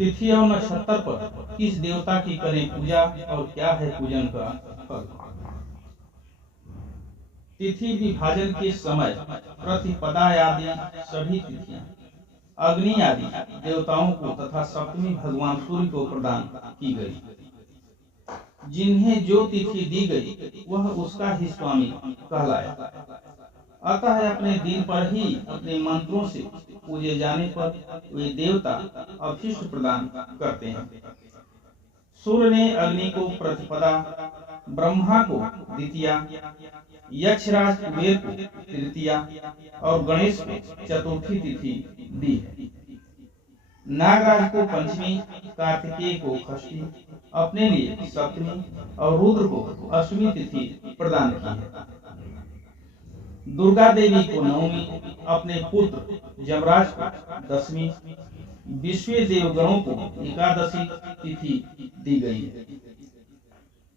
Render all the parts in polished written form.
तिथि और नक्षत्र पर किस देवता की करें पूजा और क्या है पूजन का फल। तिथि विभाजन के समय प्रतिपदा आदि सभी तिथियां अग्नि आदि देवताओं को तथा सप्तमी भगवान सूर्य को प्रदान की गई। जिन्हें जो तिथि दी गई वह उसका ही स्वामी कहलाया। अतः अपने दिन पर ही अपने मंत्रों से पूजे जाने पर वे देवता अभीष्ट प्रदान करते हैं। सूर्य ने अग्नि को प्रतिपदा, ब्रह्मा को द्वितीया, यक्षराज कुबेर को तृतीया और गणेश को चतुर्थी तिथि दी है। नागराज को पंचमी, कार्तिकेय को षष्ठी, अपने लिए सप्तमी और रुद्र को अष्टमी तिथि प्रदान की है। दुर्गा देवी को नवमी, अपने पुत्र यमराज को दसवीं, विश्व देवगणों को एकादशी तिथि दी गई है।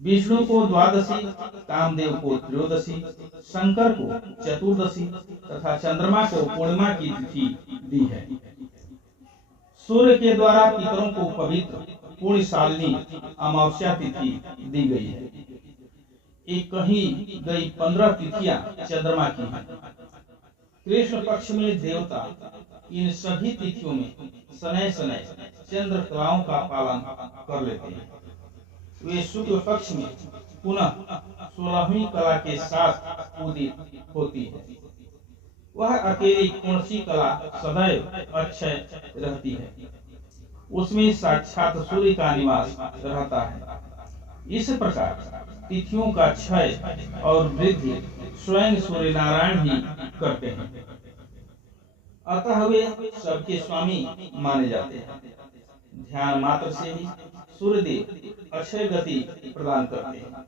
विष्णु को द्वादशी, कामदेव को त्रयोदशी, शंकर को चतुर्दशी तथा चंद्रमा को पूर्णिमा की तिथि दी है। सूर्य के द्वारा पितरों को पवित्र पूर्णशालिनी अमावस्या तिथि दी गई है। एक कही गई 15 तिथियां चंद्रमा की हैं। कृष्ण पक्ष में देवता इन सभी तिथियों में शनैः शनैः चंद्र कलाओं का पालन कर लेते हैं। वे शुक्ल पक्ष में पुनः 16वीं कला के साथ उदित होती है। वह अकेली कौनसी कला सदैव अक्षय रहती है। उसमें साक्षात सूर्य का निवास रहता है। इस प्रकार तिथियों का क्षय और वृद्धि स्वयं सूर्य नारायण ही करते हैं। अतः वे सबके स्वामी माने जाते हैं। ध्यान मात्र से ही सूर्यदेव अक्षय गति प्रदान करते हैं।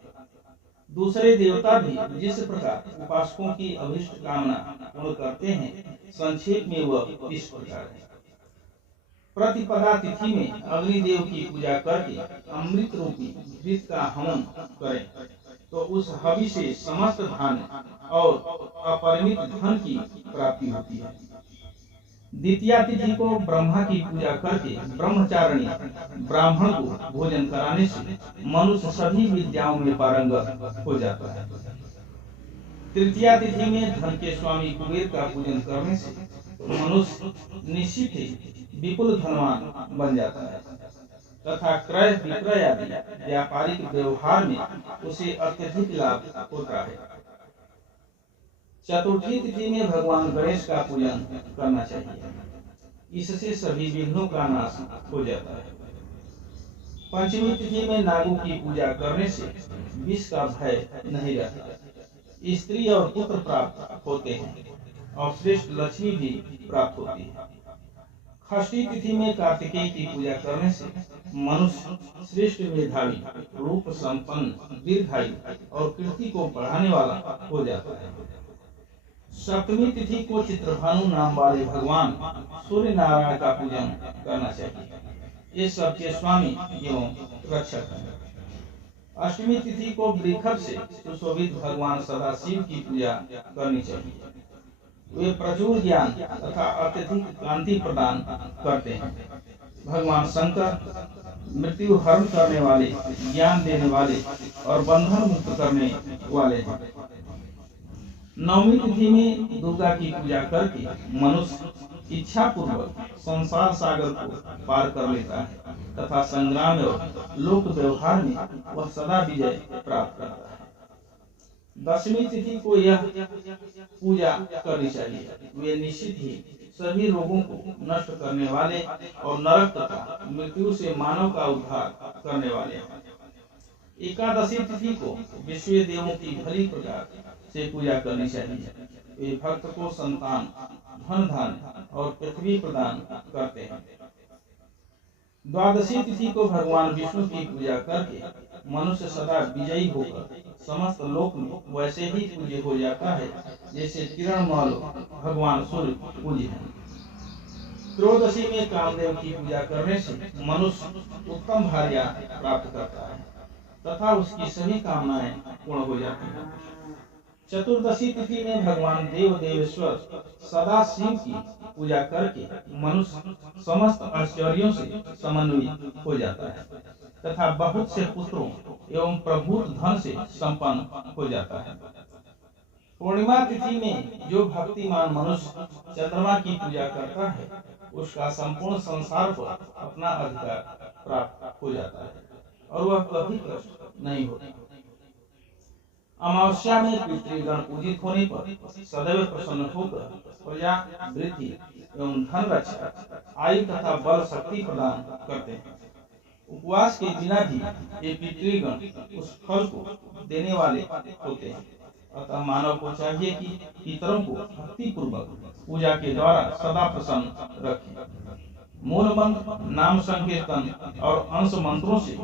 दूसरे देवता भी जिस प्रकार उपासकों की अभीष्ट कामना पूर्ण करते हैं, संक्षेप में वह इस प्रकार है। प्रतिपदा तिथि में अग्निदेव की पूजा करके अमृत रूपी घृत का हवन करें तो उस हवि से समस्त धान्य और अपरिमित धन की प्राप्ति होती है। द्वितीया तिथि को ब्रह्मा की पूजा करके ब्रह्मचारिणी ब्राह्मण को भोजन कराने से मनुष्य सभी विद्याओं में पारंगत हो जाता है। तृतीया तिथि में धन के स्वामी कुबेर का पूजन करने से मनुष्य निश्चित ही विपुल धनवान बन जाता है तथा क्रय विक्रय आदि व्यापारिक व्यवहार में उसे अत्यधिक लाभ होता है। चतुर्थी तिथि में भगवान गणेश का पूजन करना चाहिए। इससे सभी विघ्नों का नाश हो जाता है। पंचमी तिथि में नागों की पूजा करने से विष का भय नहीं रहता। स्त्री और पुत्र प्राप्त होते हैं और श्रेष्ठ लक्ष्मी भी प्राप्त होती है। षष्ठी तिथि में कार्तिकेय की पूजा करने से मनुष्य श्रेष्ठ मेधावी, रूप संपन्न, दीर्घायु और कीर्ति को बढ़ाने वाला हो जाता है। सप्तमी तिथि को चित्रभानु नाम वाले भगवान सूर्य नारायण का पूजन करना चाहिए। ये सबके स्वामी एवं रक्षक हैं। अष्टमी तिथि को वृषभ से सुशोभित भगवान सदाशिव की पूजा करनी चाहिए। वे प्रचुर ज्ञान तथा अत्यधिक कांति प्रदान करते हैं। भगवान शंकर मृत्यु हरण करने वाले, ज्ञान देने वाले और बंधन मुक्त करने वाले हैं। नवमी तिथि में दुर्गा की पूजा करके मनुष्य इच्छा पूर्वक संसार सागर को पार कर लेता है तथा संग्राम और लोक व्यवहार में वह सदा विजय प्राप्त करता है। दशमी तिथि को यह पूजा करनी चाहिए। वे निश्चित ही सभी रोगों को नष्ट करने वाले और नरक तथा मृत्यु से मानव का उद्धार करने वाले हैं। एकादशी तिथि को विश्व देवों की भली प्रकार से पूजा करनी चाहिए। वे भक्त को संतान, धन धान्य और पृथ्वी प्रदान करते हैं। द्वादशी तिथि को भगवान विष्णु की पूजा करके मनुष्य सदा विजयी होकर समस्त लोक में वैसे ही पूज्य हो जाता है जैसे किरणमल भगवान सूर्य पूज्य हैं। त्रयोदशी में कामदेव की पूजा करने से मनुष्य उत्तम भार्या प्राप्त करता है तथा उसकी सभी कामनाएं पूर्ण हो जाती हैं। चतुर्दशी तिथि में भगवान देव देवेश्वर सदा शिव की पूजा करके मनुष्य समस्त आश्चर्यों से समन्वित हो जाता है तथा बहुत से पुत्रों एवं प्रभुत धन से संपन्न हो जाता है। पूर्णिमा तिथि में जो भक्तिमान मनुष्य चंद्रमा की पूजा करता है उसका संपूर्ण संसार पर अपना अधिकार प्राप्त हो जाता है और वह कभी कष्ट नहीं होता। अमावस्या में पितृगण पूजित होने पर सदैव प्रसन्न होकर प्रजा वृद्धि एवं धन रक्षा, आयु तथा बल शक्ति प्रदान करते हैं। उपवास के बिना भी ये पितृगण उस फल को देने वाले होते हैं। अतः मानव को चाहिए कि पितरों को भक्ति पूर्वक पूजा के द्वारा सदा प्रसन्न रखें। मूल मंत्र, नाम संकीर्तन और अंश मंत्रों से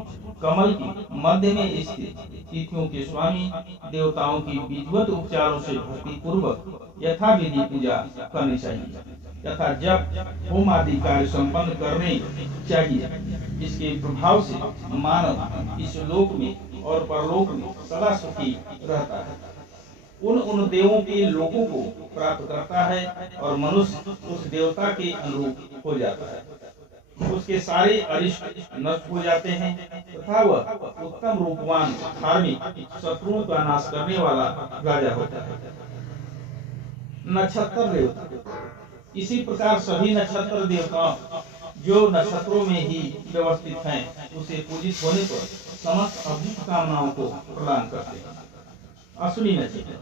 कमल की मध्य में स्थित तिथियों के स्वामी देवताओं की विधिवत उपचारों से भक्ति पूर्वक यथाविधि पूजा करनी चाहिए तथा जप होम आदि कार्य संपन्न करने चाहिए। इसके प्रभाव से मानव इस लोक में और परलोक में सदा सुखी रहता है, उन देवों के लोगों को प्राप्त करता है और मनुष्य उस देवता के अनुरूप हो जाता है। उसके सारे अरिष्ट नष्ट हो जाते हैं तथा वह उत्तम रूपवान धार्मिक शत्रुओं का नाश करने वाला राजा होता है। नक्षत्र देवता, इसी प्रकार सभी नक्षत्र देवताओं जो नक्षत्रों में ही व्यवस्थित हैं उसे पूजित होने पर समस्त अभीष्ट कामनाओं को प्रदान करते हैं। अश्विनी नक्षत्र,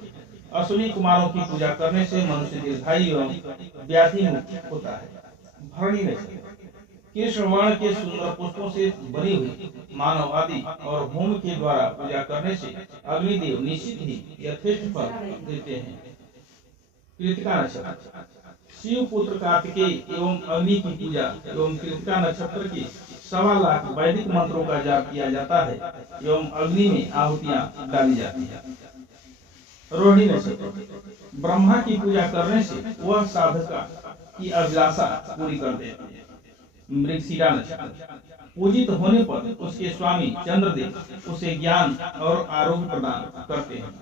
अश्विनी कुमारों की पूजा करने से मनुष्य दीर्घायु एवं व्याधि मुक्त होता है। भरणी नक्षत्र, कृष्ण वर्ण के सुंदर पुष्पों से बनी हुई मानव आदि और होम के द्वारा पूजा करने से अग्निदेव निश्चित ही यथेष्ट फल देते हैं। कृतिका नक्षत्र, शिव पुत्र कार्तिकेय एवं अग्नि की पूजा एवं कृतिका नक्षत्र के 1.25 लाख वैदिक मंत्रों का जाप किया जाता है एवं अग्नि में आहुतियां डाली जाती है। रोहिणी नक्षत्र, ब्रह्मा की पूजा करने से वह साधका की अभिलाषा पूरी कर देती है। मृगशिरा नक्षत्र, पूजित होने पर उसके स्वामी चंद्रदेव उसे ज्ञान और आरोग्य प्रदान करते हैं।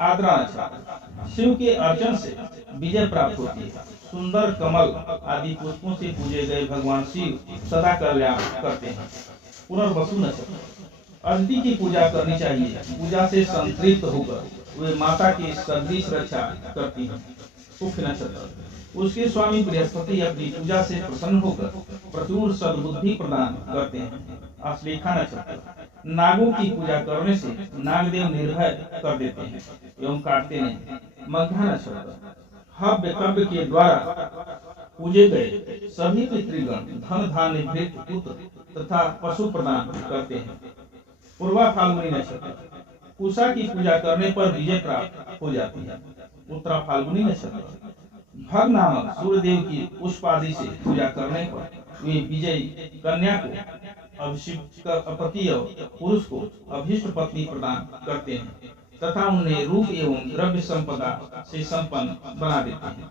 आर्द्रा नक्षत्र, शिव के अर्चन से विजय प्राप्त होती है। सुंदर कमल आदि पुष्पों से पूजे गए भगवान शिव सदा कल्याण करते हैं। पुनर्वसु नक्षत्र, अदिति की पूजा करनी चाहिए। पूजा से संतृप्त होकर वे माता की सदृश रक्षा करती हैं। पुष्य नक्षत्र, उसके स्वामी बृहस्पति अपनी पूजा से प्रसन्न होकर प्रचुर सद्बुद्धि प्रदान करते हैं। अश्लेषा नक्षत्र, नागों की पूजा करने से नागदेव निर्भय कर देते हैं एवं काटते नहीं। मघा नक्षत्र, हव्य कव्य के द्वारा पूजे गए सभी पितृगण धन धान्य भृत्य पुत्र तथा पशु प्रदान करते हैं। पूर्वा फाल्गुनी नक्षत्र, उषा की पूजा करने पर विजय प्राप्त हो जाती है। उत्तरा फाल्गुनी नक्षत्र, भग नामक सूर्यदेव की पुष्पादि से पूजा करने पर वे विजयी कन्या को अभिषिक्त पति पुरुष को अभिष्ट पत्नी प्रदान करते हैं तथा उन्हें रूप एवं द्रव्य संपदा से संपन्न बना देते हैं।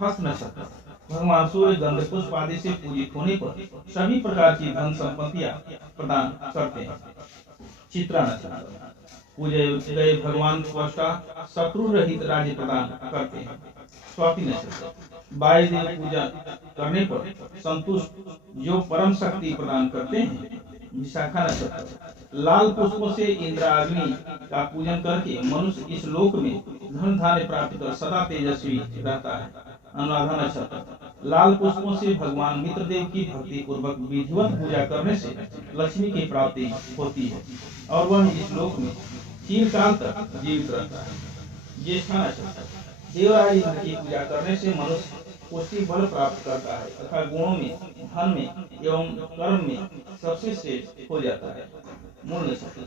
हस्त नक्षत्र, भगवान सूर्य गंध पुष्प आदि से पूजित होने पर सभी प्रकार की धन संपत्तियां प्रदान करते हैं। चित्रा नक्षत्र, पूजे गए भगवान त्वष्टा शत्रु रहित राज्य प्रदान करते हैं। स्वाति नक्षत्र, वायुदेव पूजा करने पर संतुष्ट जो परम शक्ति प्रदान करते हैं। विशाखा नक्षत्र, लाल पुष्पों से इंद्राग्नि का पूजन करके मनुष्य इस लोक में धन धान्य प्राप्त कर सदा तेजस्वी रहता है। अनुराधा नक्षत्र, लाल पुष्पों से भगवान मित्रदेव की भक्ति पूर्वक विधिवत पूजा करने से लक्ष्मी की प्राप्ति होती है और वह इस लोक में चिरकाल तक जीवित रहता है। ज्येष्ठा नक्षत्र, देवराज इंद्र की पूजा करने से मनुष्य पुष्टि बल प्राप्त करता है तथा गुणों में, धन में एवं कर्म में सबसे श्रेष्ठ हो जाता है। मूल नक्षत्र,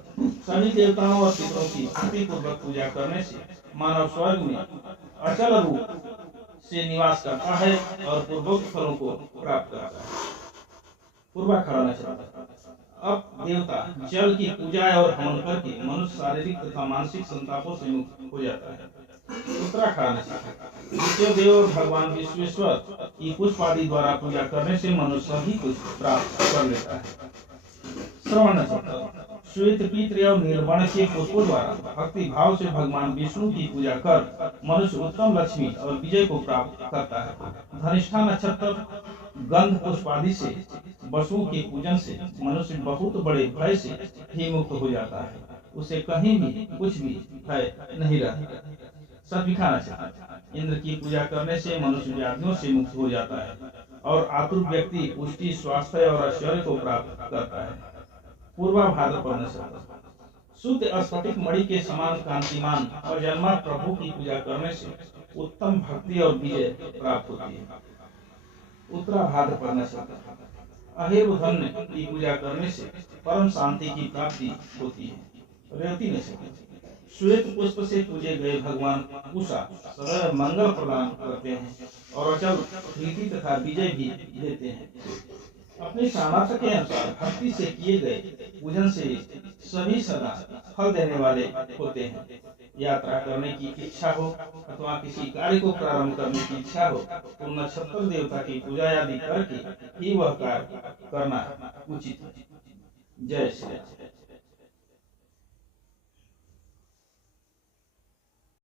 सभी देवताओं और पितरों की भक्ति पूर्वक पूजा करने से मानव स्वर्ग में अचल रूप से निवास करता है और पूर्वोक्त फलों को प्राप्त करता है। पूर्वाषाढ़ नक्षत्र, अब देवता जल की पूजा और हवन करके मनुष्य शारीरिक तथा मानसिक संतापों से मुक्त हो जाता है। उत्तराखंड नक्षत्र, विष्णु देव भगवान विश्वेश्वर की पुष्प आदि द्वारा पूजा करने से मनुष्य सभी कुछ प्राप्त कर लेता है। श्रवण नक्षत्र, श्वेत पीत्र और नीलवर्ण के पुष्पों द्वारा भक्ति भाव से भगवान विष्णु की पूजा कर मनुष्य उत्तम लक्ष्मी और विजय को प्राप्त करता है। धनिष्ठा नक्षत्र गंध पुष्प आदि से वसुओं के पूजन से मनुष्य बहुत बड़े भय से ही मुक्त हो जाता है, उसे कहीं भी कुछ भी भय नहीं रहता। सतविखा नक्षत्र इंद्र की पूजा करने से मनुष्य व्याधियों से मुक्त हो जाता है और आतुर व्यक्ति पुष्टि, स्वास्थ्य और ऐश्वर्य को प्राप्त करता है। पूर्वा भाद्रपद नक्षत्र शुद्ध स्फटिक मणि के समान कांतिमान और जन्मा प्रभु की पूजा करने से उत्तम भक्ति और विजय प्राप्त होती है। उत्तरा भाद्रपद नक्षत्र अहेरुधन्य की पूजा करने से परम शांति की प्राप्ति होती है। रेवती नक्षत्र श्वेत पुष्प से पूजे गए भगवान उषा सदैव मंगल प्रदान करते हैं और अचल प्रीति तथा विजय भी देते हैं। अपने सामर्थ्य के अनुसार भक्ति से किए गए पूजन से सभी सदा फल देने वाले होते हैं। यात्रा करने की इच्छा हो अथवा किसी कार्य को प्रारंभ करने की इच्छा हो तो नक्षत्र देवता की पूजा आदि करके ही वह कार्य करना उचित है। जय श्री राम।